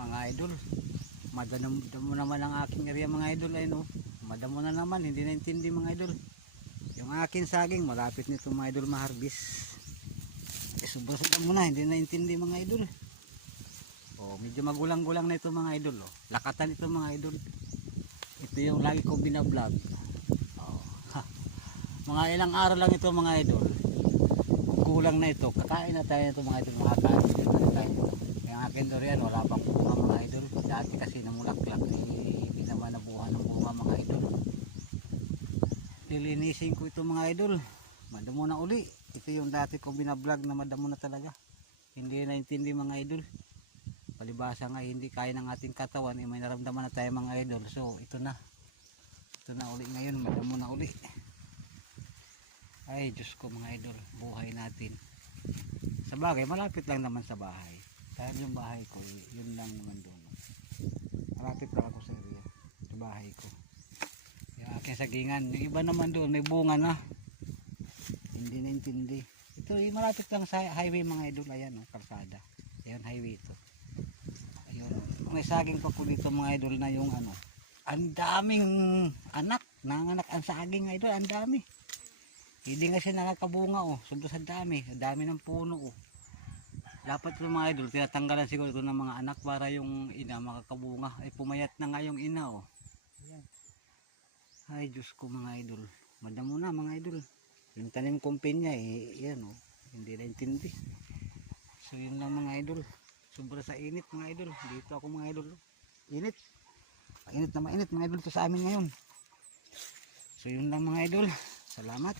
mga idol. Madamo naman ang aking area mga idol ay no. Madamo na naman, hindi naintindi mga idol. Yung akin saging malapit nito mga idol maharbis. Sobra-sobra muna, hindi naintindi mga idol. Oh, medyo magulang-gulang na ito mga idol. Oh. Lakatan ito mga idol. Ito yung lagi kong binablog. Oh. Mga ilang araw lang ito mga idol. Kulang na ito. Kakain na tayo ito mga idol. Makakain na tayo ito. Yung akin doon yan, wala pang bunga mga idol. Dati kasi namulaklak. Hindi naman nabuhan ng bunga mga idol. Lilinisin ko ito mga idol. Madamo na uli. Ito yung dati kong binablog na madamo na talaga. Hindi naintindi mga idol. Palibasa nga hindi kaya ng ating katawan, may naramdaman na tayo mga idol. So ito na uli ngayon, madamo na uli. Ay Diyos ko mga idol, buhay natin. Sa bagay malapit lang naman sa bahay, dahil yung bahay ko yun lang naman doon. Malapit lang ako sa area, sa bahay ko. Yung aking sagingan, yung iba naman doon may bunga na, hindi naintindi. Ito malapit lang sa highway mga idol. Ayan kalsada, ayan highway ito. May saging pa ko dito mga idol na yung ano, ang daming anak, nanganak ang saging idol, ang dami. Hindi nga siya nakakabunga oh, sobrang sa dami ng puno oh. Dapat yung mga idol, tinatanggalan siguro ito ng mga anak para yung ina makakabunga. Ay pumayat na nga yung ina oh. Ayan. Ay Diyos ko mga idol, madamo na mga idol. Yung tanim kong pinya yan oh, hindi na intindi. So yun lang mga idol. Sobra sa init mga idol. Dito ako mga idol. Init. Mainit na mainit mga idol to sa amin ngayon. So yun lang mga idol. Salamat.